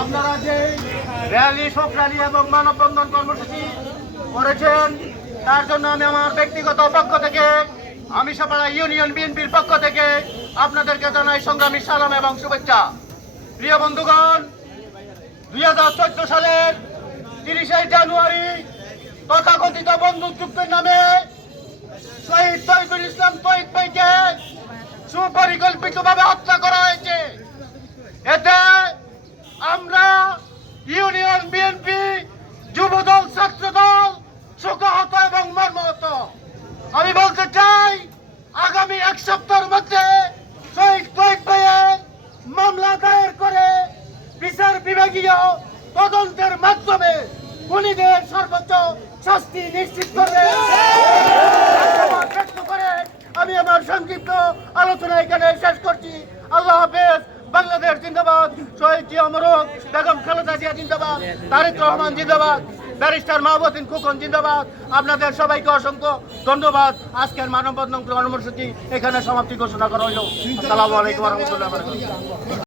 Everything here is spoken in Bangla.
আপনারা যে র্যালি, শোক র্যালি এবং মানববন্ধন কর্মসূচি করেছেন। তার জন্য আমি আমার ব্যক্তিগত পক্ষ থেকে, আমি সাপাড়া ইউনিয়ন বিএনপির পক্ষ থেকে আপনাদেরকে জানাই সংগ্রামী সালাম এবং শুভেচ্ছা। প্রিয় বন্ধুগণ, দুই হাজার চোদ্দ সালের তিরিশে জানুয়ারি তথাকথিত বন্ধুত্বের নামে শহীদ তৈকুল ইসলাম তৈদ ভাইকে সুপরিকল্পিতভাবে হত্যা করা হয়েছে এতে আমরা ইউনিয়ন বিএনপি যুবদল, ছাত্রদল শোকাহত এবং মর্মাহত। আমি বলতে চাই, আগামী এক সপ্তাহের মধ্যে শহীদ তৈদ ভাইয়ের মামলা দায়ের করে বিচার বিভাগীয় তদন্তের মাধ্যমে খুনিদের সর্বোচ্চ শাস্তি নিশ্চিত করবে। করে আমি আমার সংক্ষিপ্ত আলোচনা এখানে শেষ করছি। আল্লাহ হাফেজ। বাংলাদেশ জিন্দাবাদ। শহীদ জিয়া মরক, বেগম খালেদা জিয়া জিন্দাবাদ, তারেক রহমান জিন্দাবাদ, ব্যারিস্টার মাহবুদ্দিন খুকন জিন্দাবাদ। আপনাদের সবাইকে অসংখ্য ধন্যবাদ। আজকের মানববন্ধন কর্মসূচি এখানে সমাপ্তি ঘোষণা করা হইল আসসালামু আলাইকুম রহমতুল্লাহ